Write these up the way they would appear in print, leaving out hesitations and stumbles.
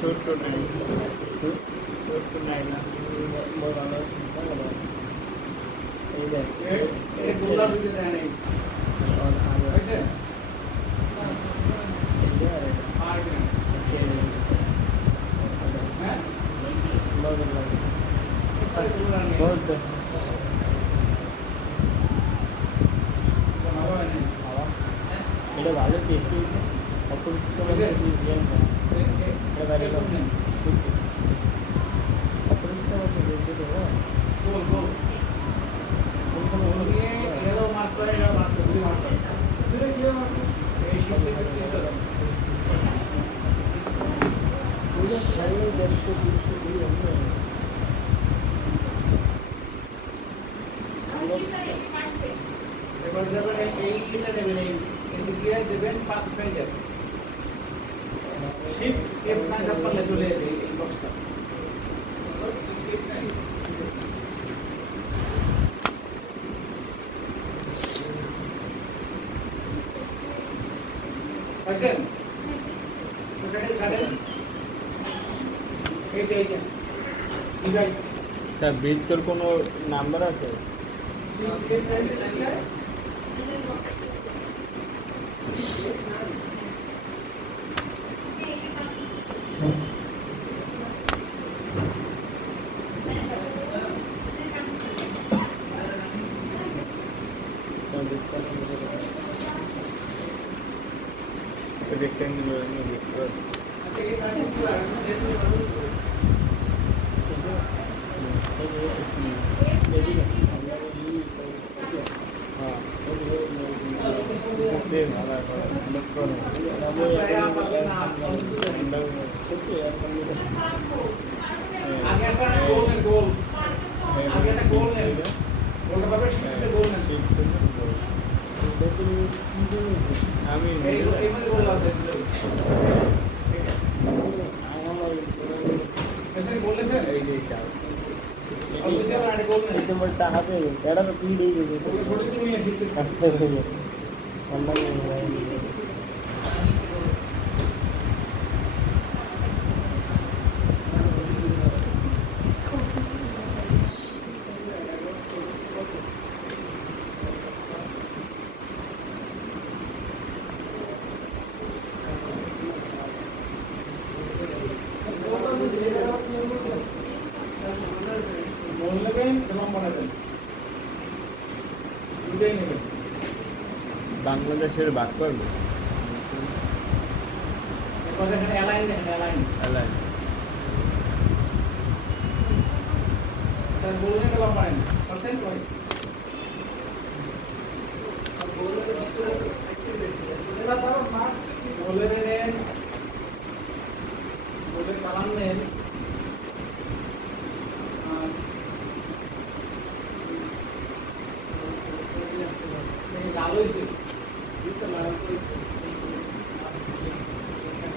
ছোট্ট নাই ছোট্ট নাই না বড় ভালো এই দেখ এই গোলা দিতে দেয় নাই আর আছে আর কি হ্যাঁ बहुत এটা ভালো পেয়েছি অপরিচিত অপরিচিত দেড়শো দুশো এবার যাবেন এইটা নেবেন এই দেবেন 5 পেজের শিফট F9 চাপলে চলে যাবে এই বক্সটা আছেন ওখানে কাটেন এই যে ভাই স্যার বৃত্তর কোনো নাম্বার আছে rectangular আমি টাকা পেয়ে গেছে এটা তো তুই দিয়ে গেছে রাস্তা হয়ে গেছে বাংলাদেশের বাদ করবে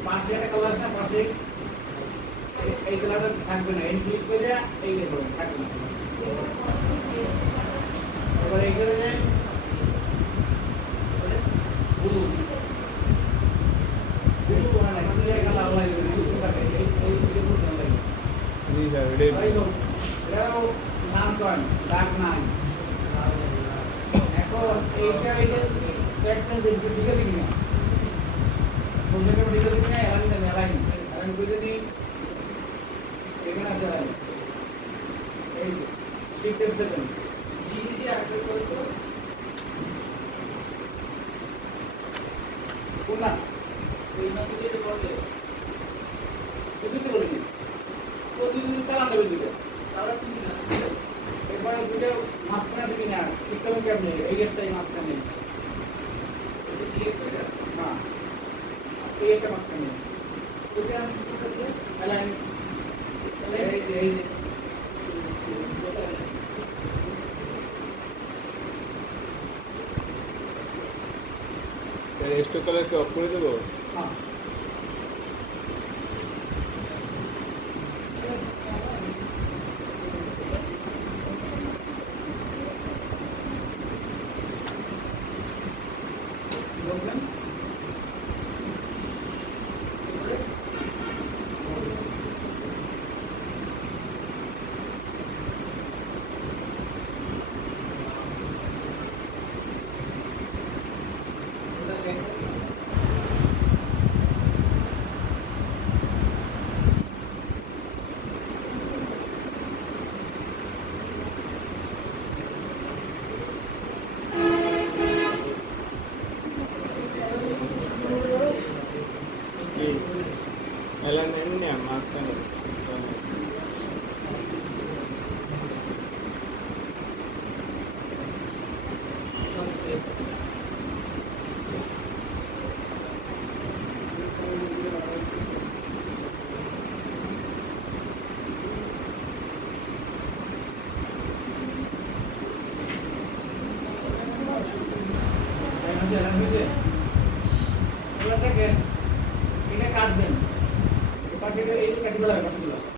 পাশে একটা কালার আছে পাশে এই কালারটা থাকবে না এই ক্লিক করে এই দেখুন থাকবে না এবার এইখানে যে ব্লু ব্লু মানে ক্লিয়ার কালার লাগে ব্লু থাকে এই ব্লু লাগে জি স্যার এটাও নাম কোন ডার্ক নাম এখন এইটা প্যাটার্ন যে ঠিক আছে কিনা বলতে হবে ঠিক আছে কিনা এলাইন আমি বুঝে দিই এখানে আছে এই 6 সেকেন্ড কোনটা বুঝতে বলিনি তো যদি চালান দেবে দিবে এরপরে দুটো মাঝখানে আছে কিনা ঠিক করুন কেমনি এই গেটটাই মাঝখানে হ্যাঁ এই গেটটা মাঝখানে এই যে স্টক কালারকে অফ করে দেবো। হ্যাঁ বলছেন কি এলা নেন না মাঝখানে দেখেন এটা কাটবেন পাখিটা এই কাটি দেওয়া